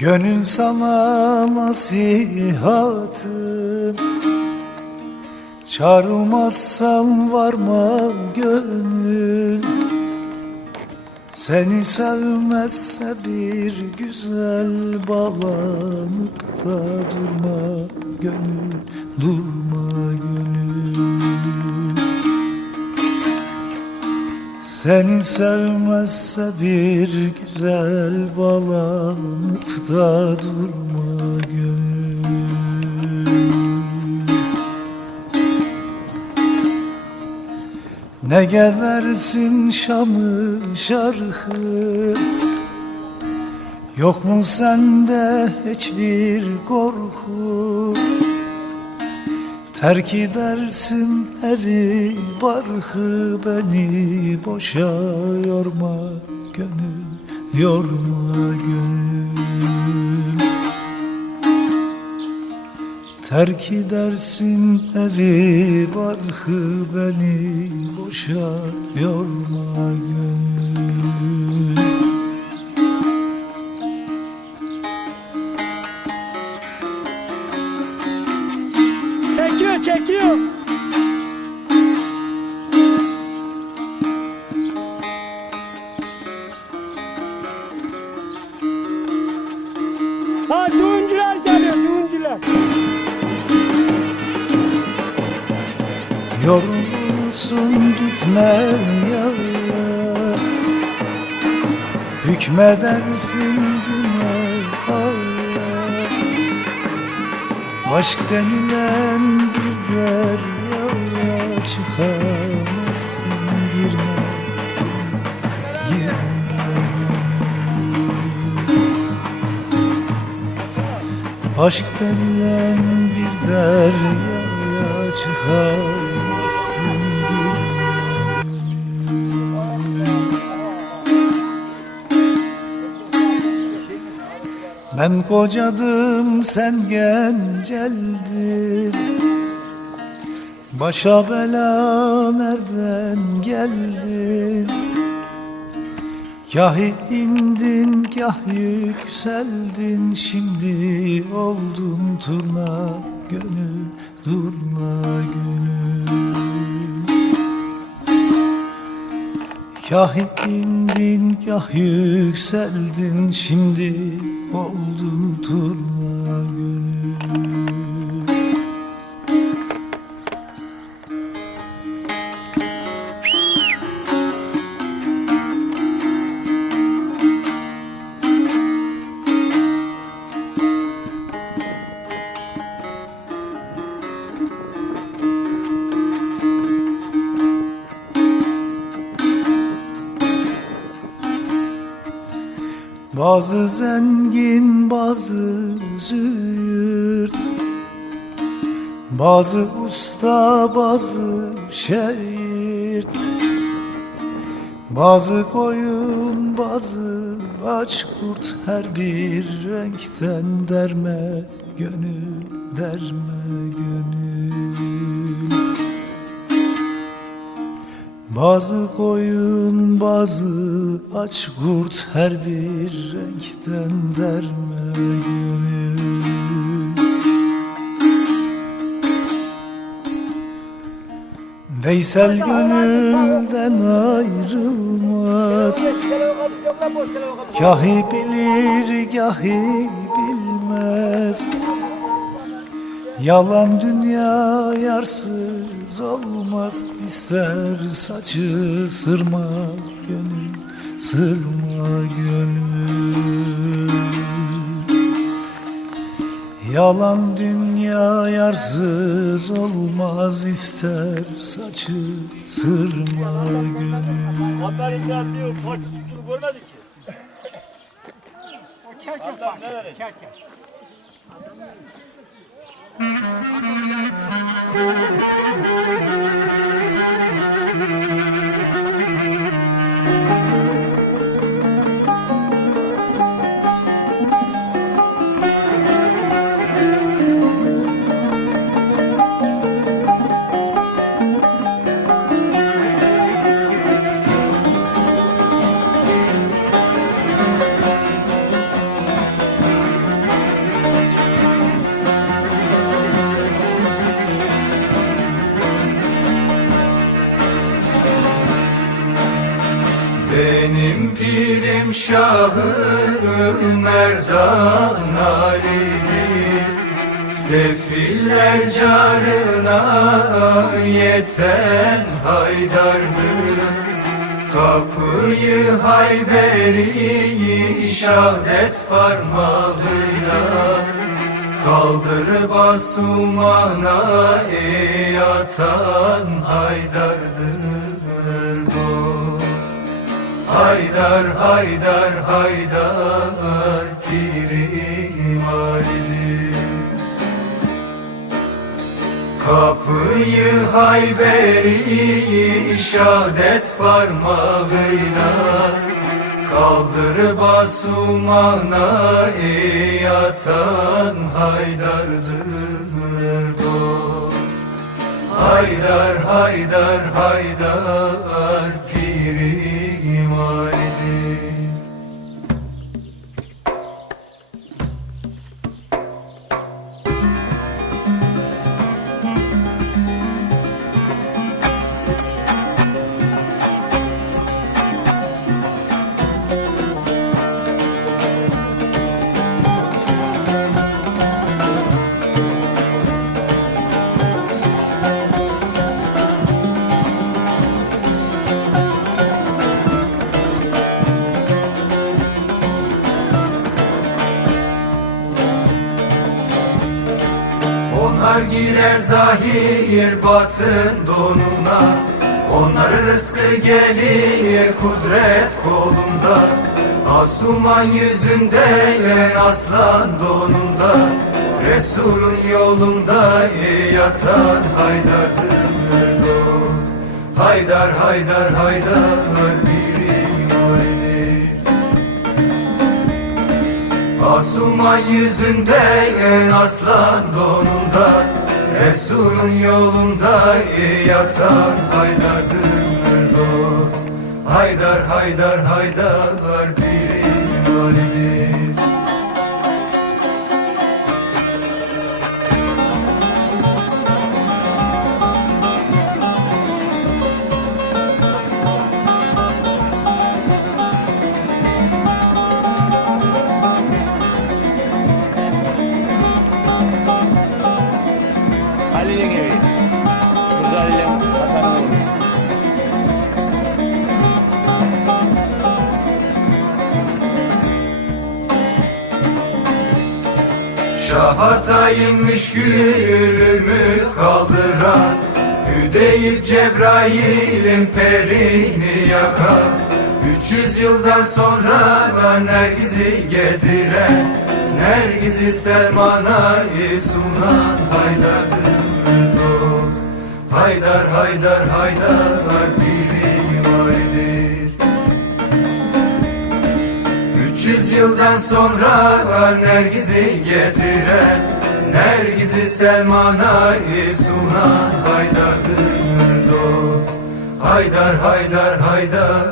Gönül sana nasihatım Çağrılmazsan varma gönül. Seni sevmezse bir güzel bağlanıp da durma gönül Durma gönül Seni sevmezse bir güzel bağlanıp da durma gönül Ne gezersin Şam'ı şarkı? Yok mu sende hiçbir korku Terk edersin evi barkı beni boşa yorma gönül yorma gönül. Terk edersin evi barkı beni boşa yorma gönül Yorulursun gitme ya Hükmedersin günaha Aşk denilen bir deryaya Çıkamazsın girme Girme. Aşk denilen bir deryaya çıkamazsın Ben kocadım sen genceldin Başa bela nereden geldin? Kah indin kah yükseldin. Şimdi oldun turna gönül durma gönül. Kah indin kah yükseldin. Şimdi oldun turna Bazı zengin bazı züğürt. Bazı usta bazı şehir Bazı koyun bazı aç kurt. Her bir renkten derme gönül derme gönül bazı koyun bazı aç kurt her bir renkten derme gönül. Veysel gönülden ayrılmaz. Gahi bilir gahi bilmez. Yalan dünya Yaz olmaz ister saçı sırma gönül Sırma gönül. Yalan dünya yarsız olmaz ister saçı sırma gönül. Haber izah diyor, parti görmedik ki O kerker parti, kerker Thank you. Benim pirim şahım Merdan Ali'dir Sefiller carına yeten haydardır. Kapıyı Hayberi şahdet parmağıyla Kaldırıp asumana ey atan haydardır Haydar haydar haydar pirim Ali'dir Kapıyı Hayberi şahdet parmağıyla Kaldırıp asumana ey atan haydardır dost. Haydar haydar haydar girer zahir batın donuna Onların rızkı gelir kudret kolunda. Asuman yüzünde aslan donunda Resulün yolunda yatan haydardır dost. Haydar haydar haydar birim alidir Asuman yüzünde aslan donunda Resulün yolunda yatan haydardır dost. Haydar haydar haydar birim alidir Evi. Burada Halil'in Hasan'ın evi. Şahatayım müşkülümü kaldıran Hüdeyip Cebrail'in perini yakan 300 yıldan sonra Nergiz'i getiren Nergiz'i Selman'a sunan Haydar'dır Haydar haydar haydar birim alidir 300 yıldan sonra Nergiz'i getiren Nergiz'i Selman'a sunan Haydar'dır dost. Haydar haydar haydar